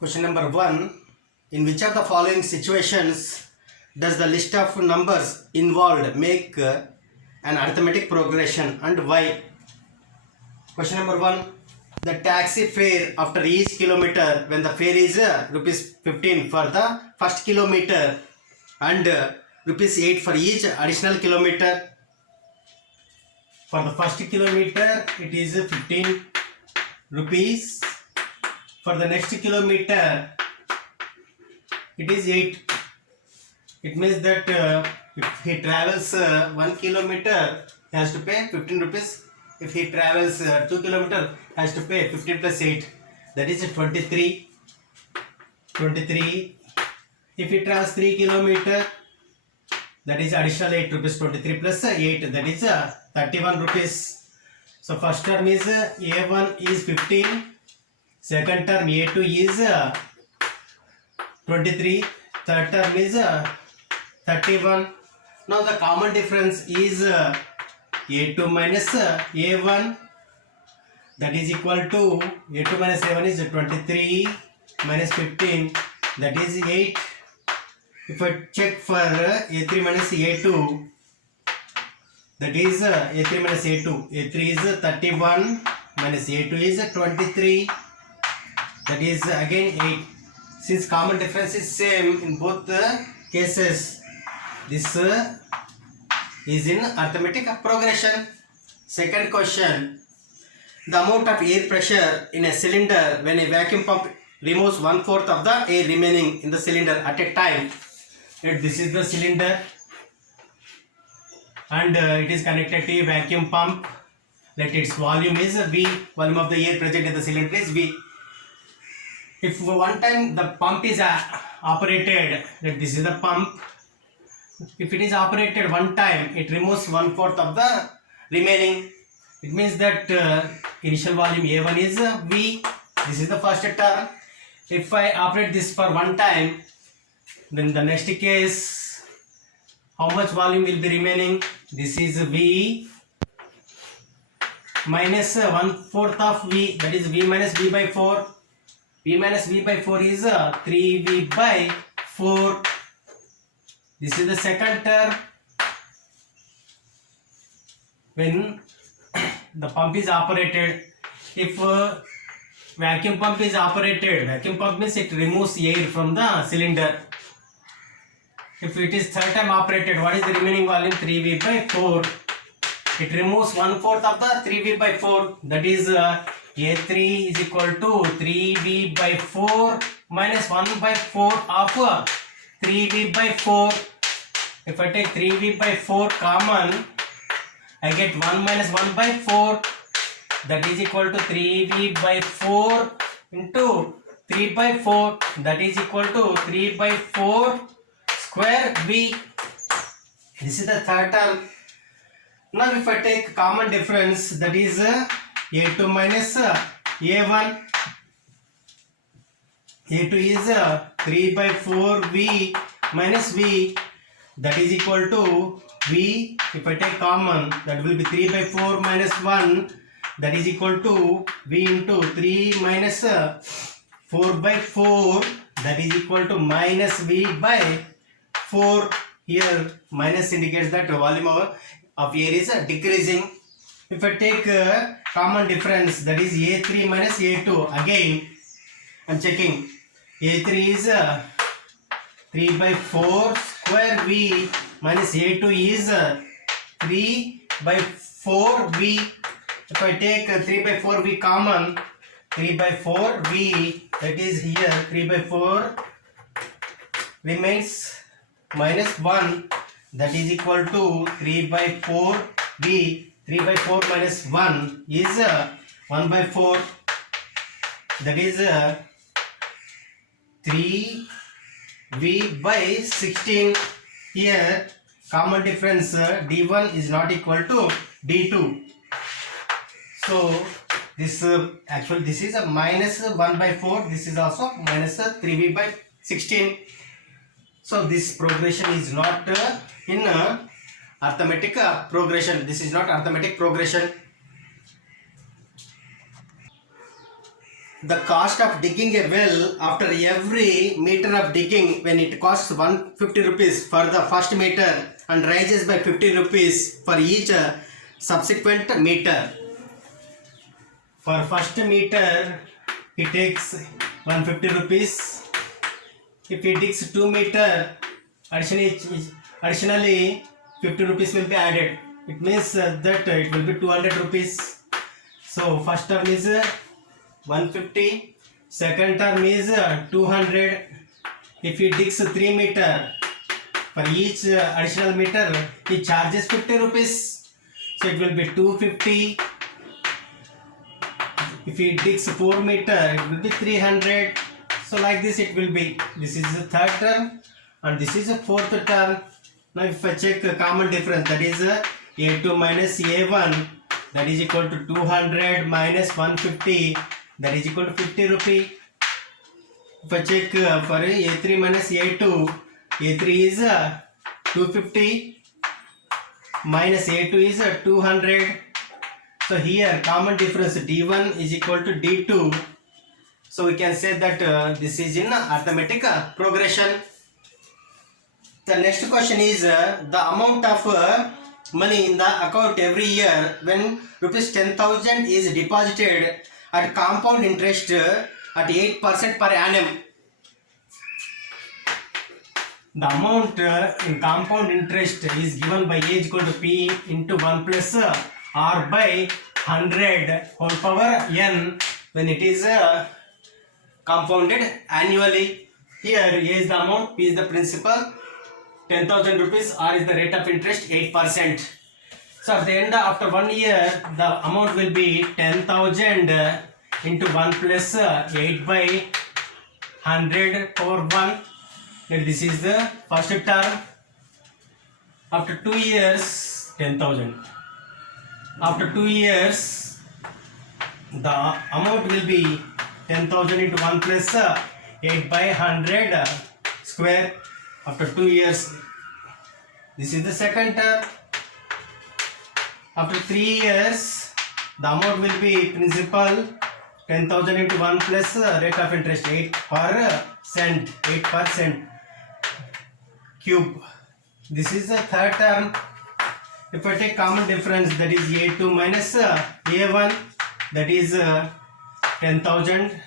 Question number 1. In which of the following situations does the list of numbers involved make an arithmetic progression and why? Question number 1. The taxi fare after each kilometer when the fare is rupees 15 for the first kilometer and rupees 8 for each additional kilometer. For the first kilometer it is 15 rupees. For the next kilometer it is 8. It means that if he travels 1 kilometer he has to pay 15 rupees. If he travels 2 kilometer he has to pay 15 plus 8, that is 23. If he travels 3 kilometer, that is additional 8 rupees. 23 plus 8, that is 31 rupees. So first term is A1 is 15, second term A2 is 23, third term is 31. Now the common difference is A2 minus A1, that is equal to A2 minus A1 is 23 minus 15, that is 8. If I check for A3 minus A2, that is A3 minus A2, A3 is 31 minus A2 is 23, that is again 8. Since common difference is same in both the cases, this is in arithmetic progression. Second question. The amount of air pressure in a cylinder when a vacuum pump removes 1/4 of the air remaining in the cylinder at a time. This is the cylinder and it is connected to a vacuum pump. Let its volume is V. Volume of the air present in the cylinder is V. If one time the pump is operated, that this is the pump. If it is operated one time, it removes 1/4 of the remaining. It means that initial volume A1 is V. This is the first term. If I operate this for one time, then the next case, how much volume will be remaining? This is V minus 1/4 of V, that is V minus V by 4. V minus V by 4 is 3V by 4. This is the second term. When the pump is operated, if vacuum pump is operated, vacuum pump means it removes air from the cylinder. If it is third time operated, what is the remaining volume? 3V by 4. It removes 1/4 of the 3V by 4, that is A3 is equal to 3V by 4 minus 1 by 4 of 3V by 4. If I take 3V by 4 common, I get 1 minus 1 by 4, that is equal to 3V by 4 into 3 by 4, that is equal to 3 by 4 square V. This is the third term. Now if I take common difference, that is A2 minus A1. A2 is 3 by 4 V minus V, that is equal to V. If I take common, that will be 3 by 4 minus 1, that is equal to V into 3 minus 4 by 4, that is equal to minus V by 4. Here minus indicates that volume of air is decreasing. If I take common difference, that is A3 minus A2, again I am checking. A3 is 3 by 4 square V minus A2 is 3 by 4 V. If I take 3 by 4 V common, 3 by 4 V, that is here 3 by 4 remains minus 1, that is equal to 3 by 4 V. 3 by 4 minus 1 is 1 by 4, that is 3V by 16. Here common difference D1 is not equal to D2. So this actually this is a minus 1 by 4, this is also minus 3V by 16. So this progression is not in arithmetic progression. This is not arithmetic progression. the cost of digging a well after every meter of digging, when it costs 150 rupees for the first meter and rises by 50 rupees for each subsequent meter. For first meter, he takes 150 rupees. If he digs 2 meter, additionally 50 rupees will be added. It means that it will be 200 rupees. So first term is 150, second term is 200. If he digs 3 meter, for each additional meter he charges 50 rupees. So it will be 250. If he digs 4 meter, it will be 300. So like this it will be. This is the third term and this is the fourth term. Now if I check a common difference, that is A2 minus A1, that is equal to 200 minus 150, that is equal to 50 rupee. If I check for A3 minus A2, A3 is 250 minus A2 is 200. So here common difference D1 is equal to D2. So we can say that this is in arithmetic progression. The next question is the amount of money in the account every year when rupees 10,000 is deposited at compound interest at 8% per annum. The amount in compound interest is given by A is equal to P into 1 plus R by 100 whole power n when it is compounded annually. Here A is the amount, P is the principal, 10,000 rupees, R is the rate of interest 8%. So at the end after 1 year the amount will be 10,000 into 1 plus 8 by 100 over 1. This is the first term. After 2 years 10,000. After 2 years the amount will be 10,000 into 1 plus 8 by 100 square. After 2 years, this is the second term. After 3 years, the amount will be principal 10,000 into 1 plus rate of interest 8% cube. This is the third term. If I take common difference, that is A2 minus A1, that is 10,000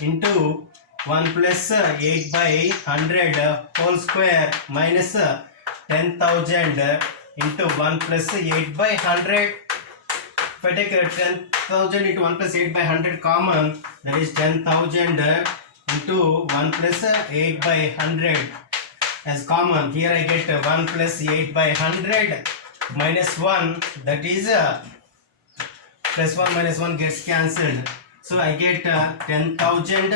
into 1 plus 8 by 100 whole square minus 10,000 into 1 plus 8 by 100. If I take 10,000 into 1 plus 8 by 100 common, that is 10,000 into 1 plus 8 by 100 as common. Here I get 1 plus 8 by 100 minus 1, that is plus 1 minus 1 gets cancelled. So I get 10,000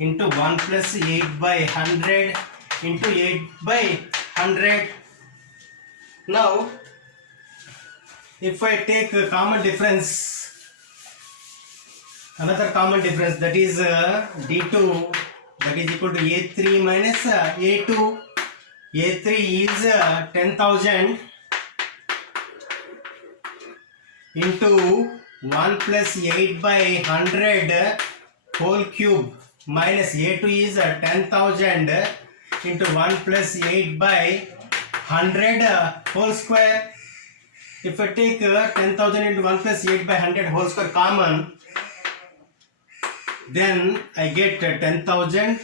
into 1 plus 8 by 100 into 8 by 100. Now if I take a common difference, another common difference, that is D2, that is equal to A3 minus A2. A3 is 10,000 into 1 plus 8 by 100 whole cube minus A2 is 10,000 into 1 plus 8 by 100 whole square. If I take 10,000 into 1 plus 8 by 100 whole square common, then I get 10,000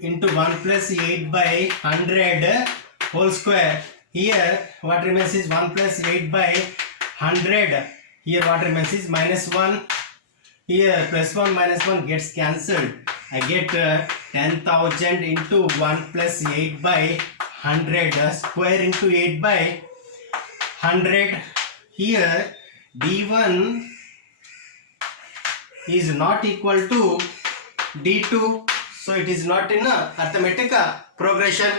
into 1 plus 8 by 100 whole square. Here what remains is 1 plus 8 by 100. Here what remains is minus 1. Here plus 1 minus 1 gets cancelled. I get 10,000 into 1 plus 8 by 100 square into 8 by 100. Here D1 is not equal to D2, so it is not in a arithmetic progression.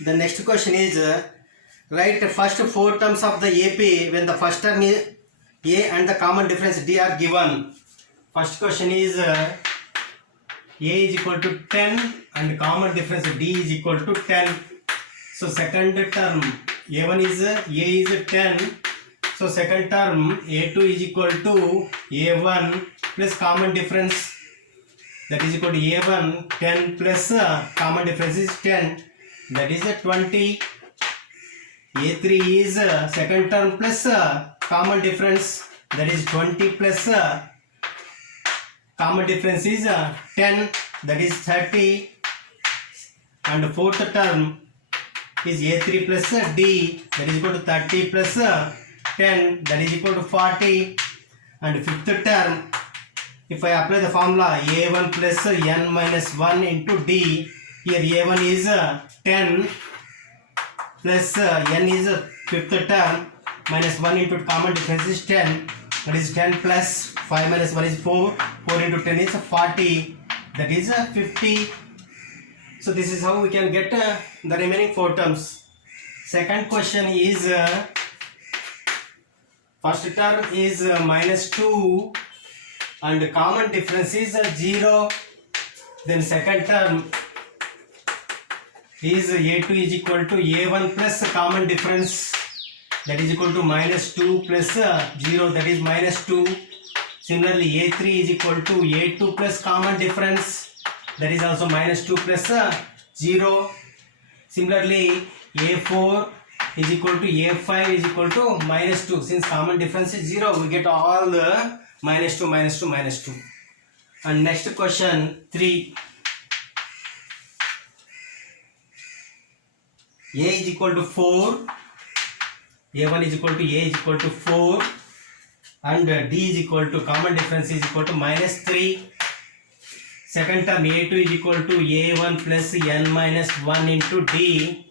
The next question is write first 4 terms of the AP when the first term is A and the common difference D are given. First question is A is equal to 10 and common difference D is equal to 10. So second term A1 is A is 10. So second term A2 is equal to A1 plus common difference, that is equal to A1 10 plus common difference is 10, that is 20. A3 is second term plus common difference, that is 20 plus common difference is 10, that is 30. And fourth term is A3 plus D, that is equal to 30 plus 10, that is equal to 40. And fifth term, if I apply the formula A1 plus n minus 1 into D, here A1 is 10 plus n is fifth term minus 1 into common difference is 10, that is 10 plus 5 minus 1 is 4, 4 into 10 is 40, that is 50. So this is how we can get the remaining 4 terms. Second question is first term is minus 2 and common difference is 0. Then second term is A2 is equal to A1 plus common difference, that is equal to minus 2 plus 0, that is minus 2. Similarly A3 is equal to A2 plus common difference, that is also minus 2 plus 0. Similarly A4 is equal to A5 is equal to minus 2. Since common difference is 0, we get all the minus 2, minus 2, minus 2. And next question 3. A is equal to 4, A1 is equal to A is equal to 4, and D is equal to common difference is equal to minus 3. Second term A2 is equal to A1 plus n minus 1 into D,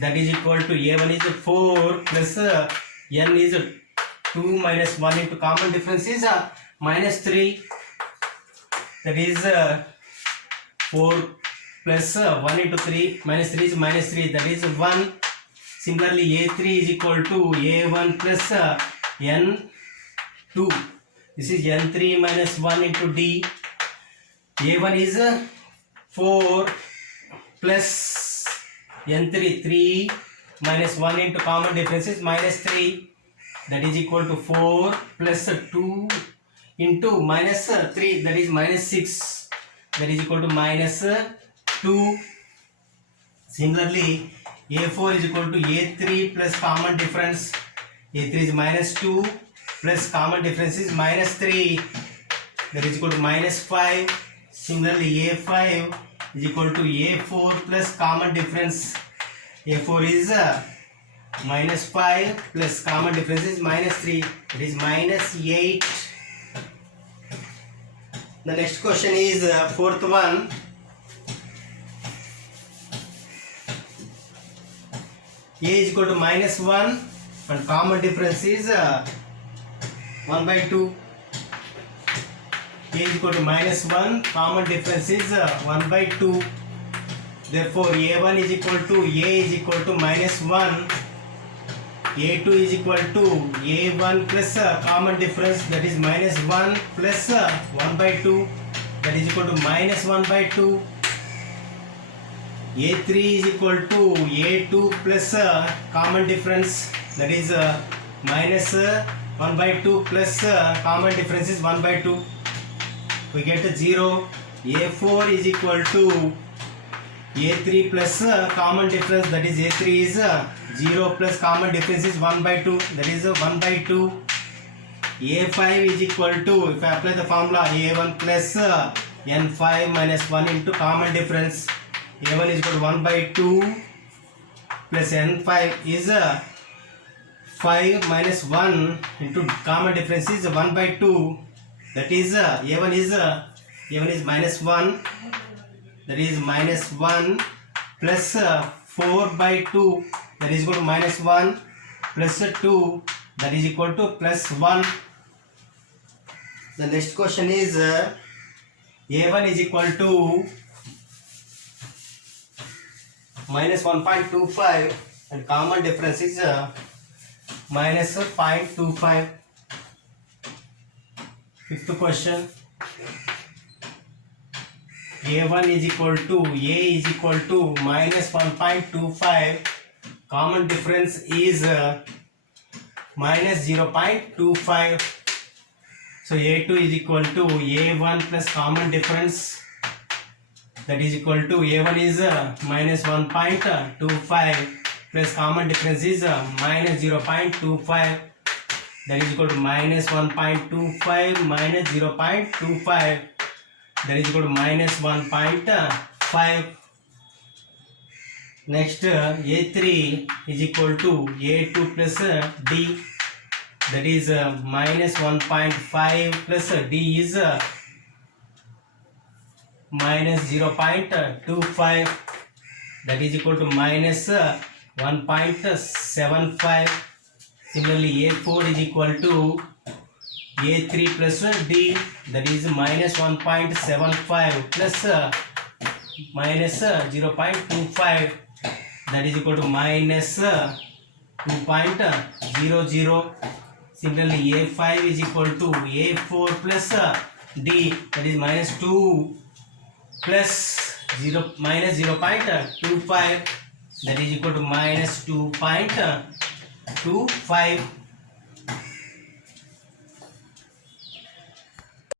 that is equal to A1 is 4 plus n is 2 minus 1 into common difference is minus 3, that is 4 plus 1 into 3 minus 3 is minus 3, that is 1. Similarly A3 is equal to A1 plus n2, this is n3 minus 1 into D. A1 is 4 plus n3, 3 minus 1 into common difference is minus 3, that is equal to 4 plus 2 into minus 3, that is minus 6, that is equal to minus 2. Similarly A4 is equal to A3 plus common difference, A3 is minus 2 plus common difference is minus 3, that is equal to minus 5. Similarly A5 is equal to A4 plus common difference, A4 is minus 5 plus common difference is minus 3, it is minus 8. The next question is fourth one. A is equal to minus 1 and common difference is 1 by 2. A is equal to minus 1, common difference is 1 by 2. Therefore A1 is equal to A is equal to minus 1, A2 is equal to A1 plus common difference, that is minus 1 plus 1 by 2, that is equal to minus 1 by 2. A3 is equal to A2 plus common difference, that is minus 1 by 2 plus common difference is 1 by 2. We get 0. A4 is equal to A3 plus common difference, that is A3 is 0 plus common difference is 1 by 2, that is 1 by 2. A5 is equal to, if I apply the formula A1 plus n5 minus 1 into common difference, A1 is equal to 1 by 2 plus n5 is 5 minus 1 into common difference is 1 by 2, that is A1 is minus 1, that is minus 1 plus 4 by 2, that is equal to minus 1 plus 2, that is equal to plus 1. The next question is A1 is equal to minus 1.25 and common difference is minus 0.25. Fifth question, A1 is equal to A is equal to minus 1.25 common difference is minus 0.25. So A2 is equal to A1 plus common difference, that is equal to A1 is minus 1.25 plus common difference is minus 0.25, that is equal to minus 1.25 minus 0.25, that is equal to minus 1.5. Next A3 is equal to A2 plus D, that is minus 1.5 plus D is minus 0.25, that is equal to minus 1.75. Similarly A4 is equal to A3 plus D, that is minus 1.75 plus minus 0.25, that is equal to minus 2.00. Similarly A5 is equal to A4 plus D, that is minus 2 plus minus 0.25, that is equal to minus 2.25.